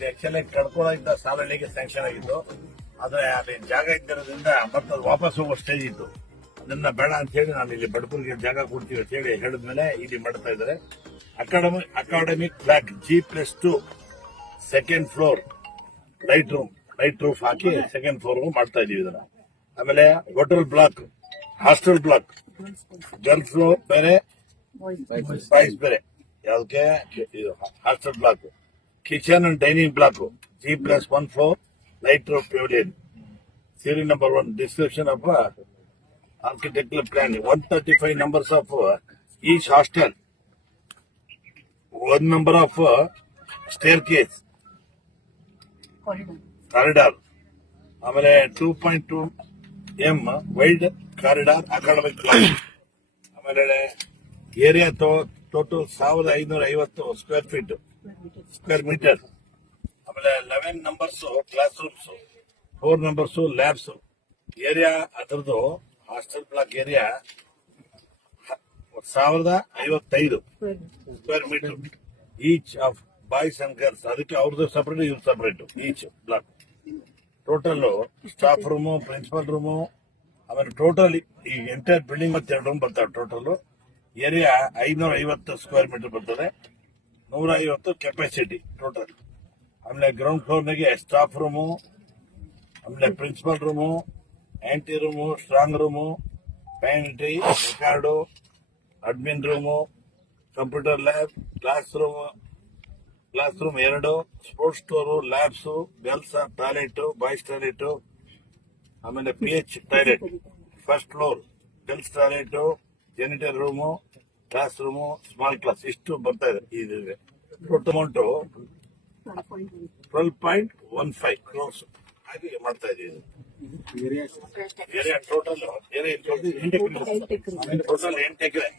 ಮೇಲೆ ಕಡ್ಕೊಳ್ಳೋ ಸಾಲಳಿಗೆ ಸ್ಯಾಂಕ್ಷನ್ ಆಗಿತ್ತು ಆದ್ರೆ ಅಲ್ಲಿ ಜಾಗ ಇದ್ದಿರೋದ್ರಿಂದ ಮತ್ತೆ ವಾಪಸ್ ಹೋಗೋ ಸ್ಟೇಜ್ ಇತ್ತು. ಅದನ್ನ ಬೇಡ ಅಂತ ಹೇಳಿ ನಾನು ಇಲ್ಲಿ ಬಡಪುರಿಗೆ ಜಾಗ ಕೊಡ್ತೀವಿ ಅಂತ ಹೇಳಿ ಹೇಳಿದ್ಮೇಲೆ ಇಲ್ಲಿ ಮಾಡ್ತಾ ಇದ್ದಾರೆ. Academy academic block G plus two second floor light room light roof ಹಾಕಿ ಸೆಕೆಂಡ್ ಫ್ಲೋರ್ ಮಾಡ್ತಾ ಇದೀವಿ ಇದನ್ನ. ಆಮೇಲೆ hotel block hostel block girls floor ಬೇರೆ ಬಾಯ್ಸ್ ಬೇರೆ. ಯಾವ್ದಕ್ಕೆ? Hostel block kitchen and dining block G plus one floor light roof pavilion serial number one description of architectural planning. 135 numbers of uh, each hostel. One number of staircase corridor ಆಮೇಲೆ two point two M wide corridor academic class ಆಮೇಲೆ area total ಸಾವಿರದ ಐನೂರ ಐವತ್ತು square feet square metre ಆಮೇಲೆ eleven numbers class rooms four numbers labs area ಅದರದ್ದು hostel block area ಸಾವಿರದ ಐವತ್ತೈದು square metre each of boys and girls ಅದಕ್ಕೆ ಅವ್ರದ್ದು ಸಪರೇಟ್ ಇವ್ರು separate each block total staff room principal room ಆಮೇಲೆ total ಈ entire building ಮತ್ತೆ ಎರಡು ರೂಮ್ ಬರ್ತಾವೆ. ಟೋಟಲ್ ಏರಿಯಾ ಐನೂರ ಐವತ್ತು ಸ್ಕ್ವೇರ್ ಮೀಟರ್ ಬರ್ತದೆ. ನೂರ ಐವತ್ತು ಕೆಪಾಸಿಟಿ ಟೋಟಲ್ ಆಮೇಲೆ ಗ್ರೌಂಡ್ ಫ್ಲೋರ್ನಾಗೆ ಸ್ಟಾಫ್ ರೂಮು ಆಮೇಲೆ principal room ante room strong room pantry record admin room computer lab class room class room ಎರಡು sports store labs girls toilet boys toilet ಆಮೇಲೆ P H toilet first floor girls toilet janitor room class room small class ಇಷ್ಟು ಬರ್ತಾ ಇದೆ ಇದ್ರೆ total amount twelve point one five crores ಹಾಗೆ ಮಾಡ್ತಾ ಇದೀವಿ area total area total ಎಂಟು ಎಕರೆ total ಎಂಟು ಎಕರೆ.